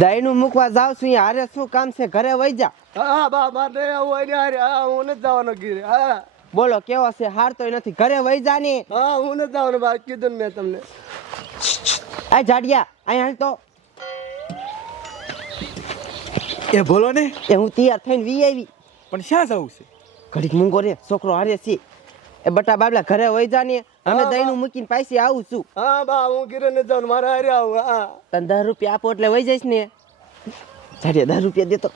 દહીંનું મૂકવા જાવ છું અહીંયા હારે શું કામ છે ઘરે વહી જા. હા બા મારે ને હારે હા હું નથી જવાનો ઘીરે હા. બોલો કેવો છે હાર હારતોય નથી ઘરે વહી જા ને. હા હું નથી જવાનો બા કીધું ને મેં તમને. આ જાડિયા અહીંયા હાલ તો. એ બોલો ને. એ હું તૈયાર થઈને વી આવી. પણ ક્યાં જવું છે? ઘડીક મૂંગો રે છોકરો હારે છે. એ બટા બાબલા ઘરે વહી જા ને. અમે દહીંનું મૂકીને પાછી આવું છું. હા બા હું ઘીરે નથી જાઉં મારે હારે આવું હા. તને દસ રૂપિયા આપો એટલે વહી જઈશ ને. જાડિયા દસ રૂપિયા દેતો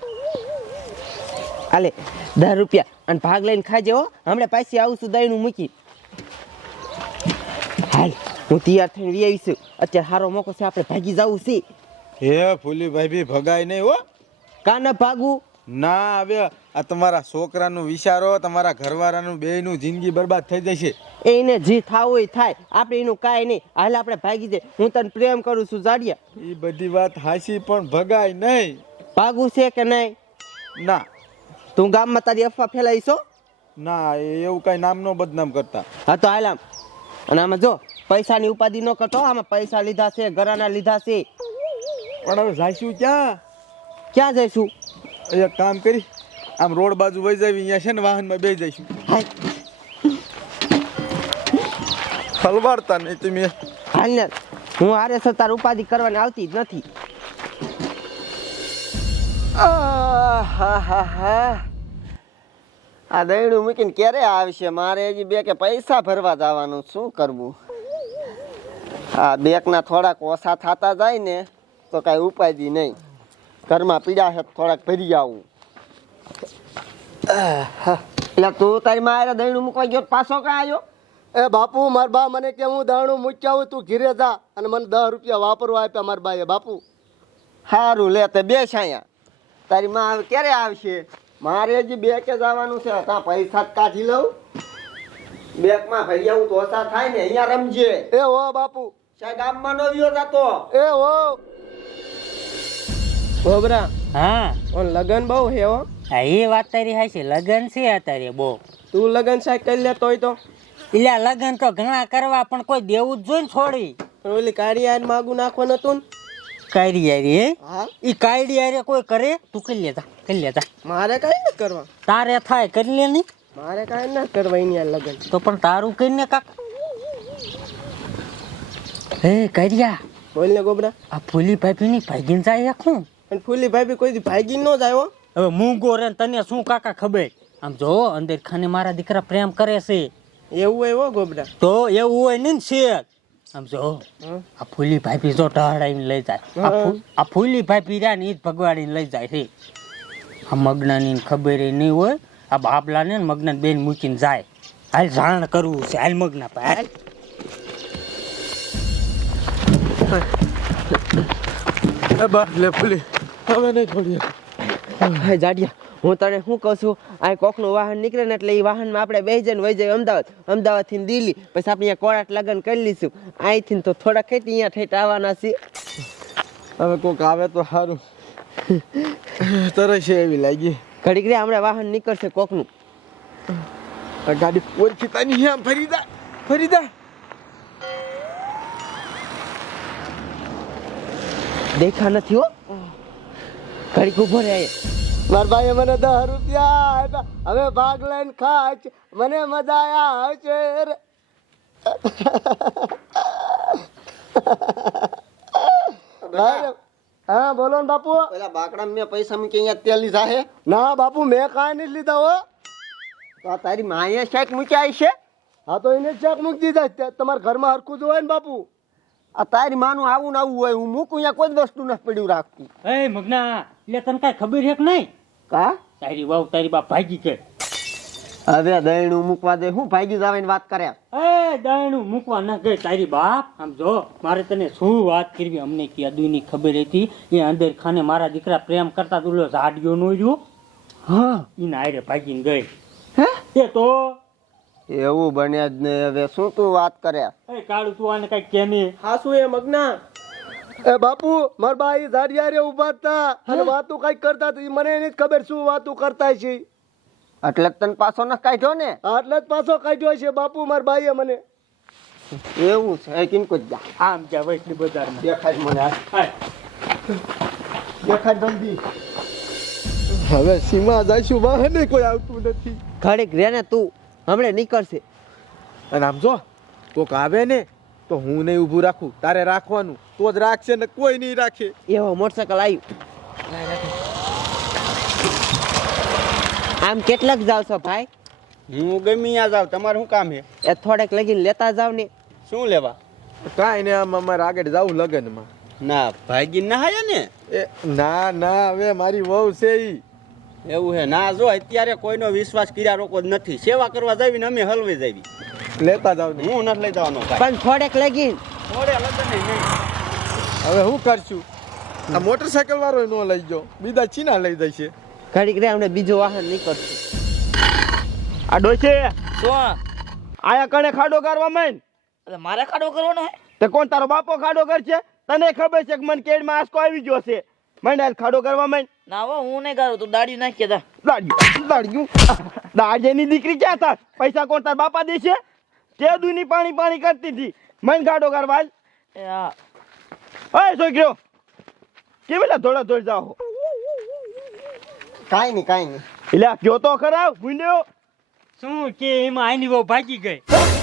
આલે દસ રૂપિયા. અને ભાગ લઈને ખાજે હો. હમણાં પાછી આવું છું દહીંનું મૂકી હાલ હું તૈયાર થઈને વી આવી છું અત્યારે સારો મોકો છે આપણે ભાગી જવું છે. હે ફૂલી ભાઈ ભી ભગાય નહીં હો. કા ન ભાગવું? ના હવે આ તમારા છોકરાનું વિચારો તમારા ઘરવાળાનું બેયનું જિંદગી બરબાદ થઈ જશે. એને જે થાવું હોય થાય. આપણે એનું કાંઈ નહીં. હાલ આપણે ભાગી જાય હું તને પ્રેમ કરું છું જાડિયા. એ બધી વાત હાસી પણ ભગાય નહીં. ભાગવું છે કે નહીં? ના. તું ગામમાં તારી અફવા ફેલાવીશો ના એ- એવું કાંઈ નામનો બદનામ કરતા. હા તો હાલ આમ. અને આમાં જો પૈસાની ઉપાધિ ન કરતો આમાં પૈસા લીધા છે ઘરાના લીધા છે. પણ હવે જઈશું ક્યાં? ક્યાં જઈશું? એક કામ કરી આમ રોડ બાજુ વહી જાવી અહીંયા છે ને વાહનમાં બે જઈશું. હાલ હલવાડતા નહીં તમે. હાલ હું હારે તાર ઉપાધિ કરવાની આવતી જ નથી. આ દહીણું મૂકીને ક્યારે આવશે? મારે હજી બે કે પૈસા ભરવા જવાનું શું કરવું? આ બેકના થોડાક ઓછા થતા જાય ને તો કાંઈ ઉપાધિ નહીં. ઘરમાં પીડા છે થોડાક ભરી આવું એટલે તું તારી મારે દહીણું મૂકવા ગયો પાછો કાં આવ્યો? એ બાપુ મારા બા મને કે હું દાણું મૂક્યા તું ઘીરે જા અને મને દસ રૂપિયા વાપરવા આપ્યા મારા બાએ બાપુ. સારું લે તે બે છાયા તારી માં ક્યારે આવશે? મારે હજી બે કે જવાનું છે ત્યાં પૈસા જ કાઢી લઉં. બેકમાં ભાઈ આવું તો ઓછા થાય ને અહીંયા રમજે. એ હો બાપુ. સાહેબ ગામમાં નો વ્યો જતો એ હો. ગોબરા હા. ઓન લગન બહુ હે હો. હા એ વાત તારી હાચી. લગન છે અત્યારે બહુ. તું લગન સાહેબ કરી લે તોય તો. એટલે લગન તો ઘણા કરવા પણ કોઈ દેવું જ જોઈને છોડી. પણ ઓલી કાળી માગું નાખવાનું હતું ને. કાયરી યારી હે? હા. ઈ કોઈ કરે? તું કરી લેતા કરી લેતા. મારે કાંઈ નથી કરવા. તારે થાય કરી લે નહીં મારે કાંઈ નથી કરવા એની આ લગન. તો પણ તારું કરીને કાક. હે કર્યા બોલ ને ગોબરા. આ ફૂલી ભાભી ની ભાગીને જાય શું અને ફૂલી બી કોઈ દી ભાગી ન જાય હો. હવે મૂંગો રે તને શું કાકા ખબર? આમ જો અંદર ખાને મારા દીકરા પ્રેમ કરે છે. એવું હોય ગોબડા તો એવું હોય નહીં ને શેર આમ જો આ ફૂલી ભાઈ જો ઢળાઈને લઈ જાય. આ ફૂ- ભાઈ ફૂલી ભાભી રહ્યા ને એ જ ભગવાડીને લઈ જાય છે. આ મગનાની ને ખબર નહીં હોય. આ બાપલાને ને મગના બેન મૂકીને જાય. હાલ જાણ કરવું છે. હાલ મગના ભાઈ હાલ. લે ફૂલી હવે નહીં છોડીએ જાડિયા હું તને શું કહું છું? આ કોકનું વાહન નીકળે ને એટલે એ વાહનમાં આપણે બે જઈને વહી જાય અમદાવાદ. અમદાવાદથી દિલ્હી. પછી આપણે અહીંયા કોળાટ લગ્ન કરી લઈશું. અહીંથી તો થોડા ખેતી અહીંયા ઠેઠ આવવાના છે હવે કોક આવે તો સારું તરસ એવી લાગી. ઘડીક રે હમણાં વાહન નીકળશે કોકનું. ગાડી ઓળખી તાની આમ ફરી દા ફરી દા. દેખા નથી હો. ઘડીક ઊભો રહે. મારા ભાઈએ મને દસ રૂપિયા આપ્યા. હવે ભાગ લઈને ખાચ મને મજા આવશે રે. ભાઈ, હા બોલો ને બાપુ. પેલા બાકડા મેં પૈસા મૂકી અહીંયા તેલ લીધા છે ના બાપુ મેં કાંઈ નહીં લીધા હો. તો આ તારી માએ શેક મૂક્યા છે હા તો એને ચેક મૂકી દીધા. તમારા ઘરમાં હરખું જ હોય ને બાપુ. આ તારી માનું આવું ને આવું હોય. હું મૂકું અહીંયા કોઈ જ વસ્તુ નથી પડ્યું રાખતું. એ મગના. એટલે તને કાંઈ ખબર છે કે નહીં? કા? તારી વાવ તારી બાપ ભાગી છે. હવે દયણું મૂકવા દે હું ભાગી જાવે વાત કર્યા. એ દયણું મૂકવા ના ગઈ તારી બાપ. આમ જો મારે તને શું વાત કરવી? અમને કીધુંની ખબર હતી. એ અંદર ખાને મારા દીકરા પ્રેમ કરતા તું ઓલો ઝાડિયો નો જો હા. ઈને આયરે ભાગીને ગઈ. હે? એ તો? એવું બન્યા જ ને હવે શું તું વાત કર્યા? એ કાળું તું આને કઈ કેમી હા શું એ મગના? એ બાપુ મારા ભાઈ ઝાડિયારે ઊભા હતા અને વાતું કઈ કરતા હતા મને એની ખબર શું વાતું કરતા છે. એટલે જ તને પાછો ન કાઢ્યો ને? એટલે જ પાછો કાઢ્યો છે બાપુ માર ભાઈએ મને. એવું છે? એ કિનકો કોઈ જા? આમ જા વૈષ્ણવ બજારમાં દેખાય મને હાય. દેખાડ જલ્દી હવે સીમા જઈશું વાહને કોઈ આવતું નથી. ઘડીક રે ને તું હમણે નીકળશે. અને આમ જો કોક આવે ને તો હું નહીં ઊભું રાખું તારે રાખવાનું. તો જ રાખશે ને કોઈ નહીં રાખે. એવો મોટરસાયકલ આવ્યું આમ કેટલાક જાવ છો ભાઈ? હું ગમી આ જાવ તમારે શું કામ છે? એ થોડેક લગીને લેતા જાવ ને. શું લેવા? કાંઈ ને આમ અમારે આગળ જવું લગનમાં. ના ભાઈજી ના હાય ને? એ ના ના હવે મારી વહુ છે ઈ. એવું હે ના જો અત્યારે કોઈનો વિશ્વાસ કર્યા રોકો જ નથી. સેવા કરવા જાવી ને અમે હલવે જાવી. લેતા જાવ હું નથી લઈ જવાનો પણ થોડેક લગી નહીં હવે હું કરશું? આ મોટરસાયકલ વાળો નો લઈ ગયો. બીજા ચીના લઈ છે ઘડીક રે હમણે બીજું વાહન નીકળશે આ ડોશે શું આયા કણે ખાડો કરવા માંડ? એટલે મારે ખાડો કરવાનો હે? તે કોણ તારો બાપો ખાડો કરશે? તને ખબર છે કે મને કેડમાં આસકો આવી ગયો છે? માંડ હાલ ખાડો કરવા માંડ. ના હો હું નહીં કરું તું દાડી નાખી દે દાડી દાડી ની દીકરી ક્યાં થાત? પૈસા કોણ તાર બાપા દેશે? તે દુની પાણી પાણી કરતી હતી. મન કાઢો કરવા હાલ એ હા ઓય છોકરીઓ કેમ એટલે થોડા થોડ જાઓ કાંઈ નહીં કાંઈ નહીં. એટલે કયો તો ખરા ભૂંડ્યો? શું કે એમાં આની બહુ ભાગી ગઈ?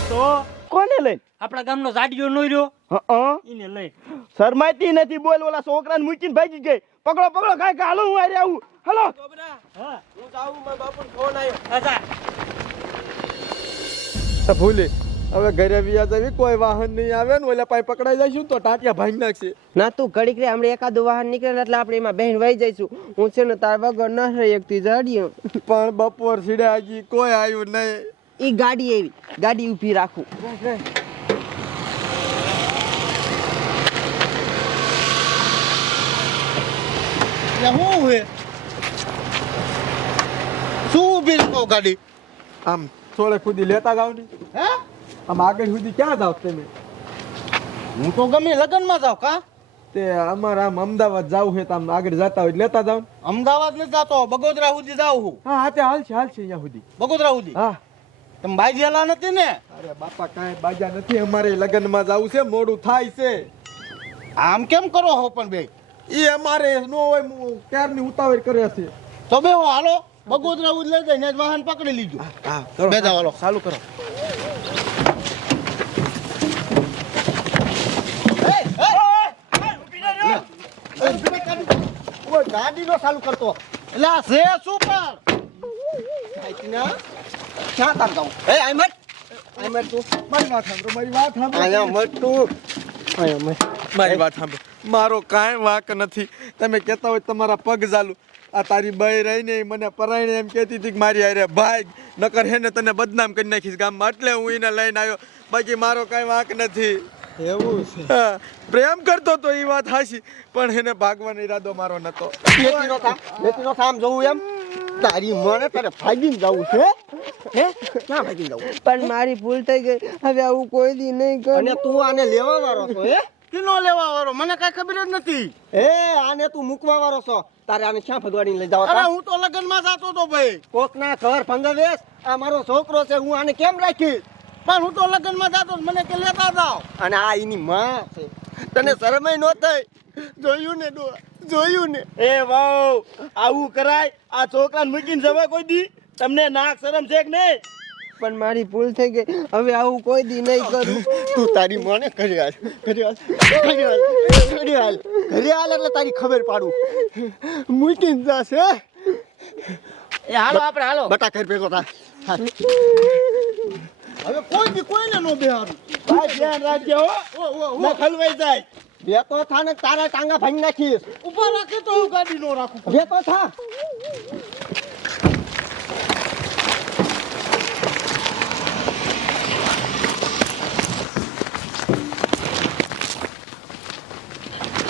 તો? કોને લઈ? આપણા ગામનો જાડિયો નો રહ્યો. હા એને લઈ. શરમાતી નથી બોલ ઓલા છોકરાને મૂકીને ભાગી ગઈ. પકડો પકડો કાંઈ હાલો હું આરે આવું. હાલો. તો ભૂલી. હવે ઘરે બીજા આવી કોઈ વાહન નહીં આવે ને ઓલા પાઈ પકડાઈ જઈશું તો ટાંટિયા ભાંગી નાખશે. ના તું ઘડીક રે હમણે એકાદું વાહન નીકળે એટલે આપણે એમાં બહેન વહી જઈશું. હું છે ને તાર વગર ન રહી એકથી જાડીયો પણ બપોર સીડે હજી કોઈ આવ્યું નહીં. ઈ ગાડી એવી ગાડી ઊભી રાખું. શું હે શું ઊભી રાખો ગાડી? આમ થોડે ખુદી લેતા ગાવની. હે? આમ આગળ સુધી ક્યાં જાવ તમે? હું તો ગમે લગ્નમાં જાવ કા? તે અમારે આમ અમદાવાદ જાવ છે તો આમ આગળ જતા હોય લેતા જાવ. અમદાવાદ નથી જાતો બગોદરા સુધી જાઉં હું. હા હા તે હાલ છે અહીંયા સુધી. બગોદરા સુધી? હા. તમે બાજી હલા નથી ને? અરે બાપા કાંઈ બાજા નથી. અમારે લગ્નમાં જાવું છે મોડું થાય છે. આમ કેમ કરો હો પણ બે એ અમારે નો હોય હું ક્યારની ઉતાવળ કરે છે? તો બે હાલો. બગોદરા સુધી લઈ જઈને વાહન પકડી લીધું. હા કરો. બે જાવ હાલો. ચાલુ કરો. ઓય ગાડીનો ચાલુ કરતો. એટલે આ છે શું પણ? ક્યાં તાર જાઉં એ આઈ મત. આઈ મત તું. મારી વાત સાંભળો મારી વાત સાંભળો. આયા મત તું. આયા મત. મારી વાત સાંભળો. મારો કાંઈ વાંક નથી. તમે કહેતા હોય તમારા પગ ચાલુ આ તારી બઈ રહીને મને પરાયણે એમ કહેતી હતી કે મારી અરે ભાઈ નકર હે ને તને બદનામ કરી નાખીશ ગામમાં. એટલે હું એને લઈને આવ્યો. બાકી મારો કાંઈ વાંક નથી. એવું છે. પ્રેમ કરતો તો એ વાત હાશી પણ એને ભાગવાનો ઈરાદો મારો નતો. બેટીનો થામ બેટીનો કામ જોવું એમ. તારી મને તારે ભાગીને જવું છે હે? ક્યાં ભાગીને જવું પણ મારી ભૂલ થઈ ગઈ. હવે આવું કોઈ દી નહીં કર. અને તું આને લેવા વાળો છો હે? કિનો લેવા વાળો મને કઈ ખબર જ નથી. એ આને તું મૂકવા વાળો છો. તારે આને ક્યાં ભગવાડીને લઈ જાવ અરે હું તો લગ્નમાં જાતો તો ભાઈ. કોકના ઘર ભંગવેશ? આ મારો છોકરો છે હું આને કેમ રાખી પણ હું તો લગ્નમાં જાતો મને કે લેતા જાઓ. અને આ એની માં છે. તને શરમાય ન થઈ જોયું ને ડો જોયું ને? એ વાવ આવું કરાય આ છોકરાને મૂકીને જવા કોઈ દી? તમને નાક શરમ છે કે નહીં? પણ મારી ભૂલ થઈ ગઈ. હવે આવું કોઈ દી નહીં કરું. તું તારી મને ઘરે હાલ ઘરે હાલ ઘરે હાલ ઘરે હાલ ઘરે હાલ એટલે તારી ખબર પાડું. મૂકીને જાશે એ હાલો આપણે હાલો. બટા ઘર ભેગો થા. હવે કોઈ બી કોઈને નો બેહારું ભાઈ ધ્યાન રાખજો હો. ન ખલવાઈ જાય. બે તો થા ને તારા ટાંગા ભાઈ નાખીશ. ઊભા રાખે તો હું ગાડી નો રાખું. બે તો થા.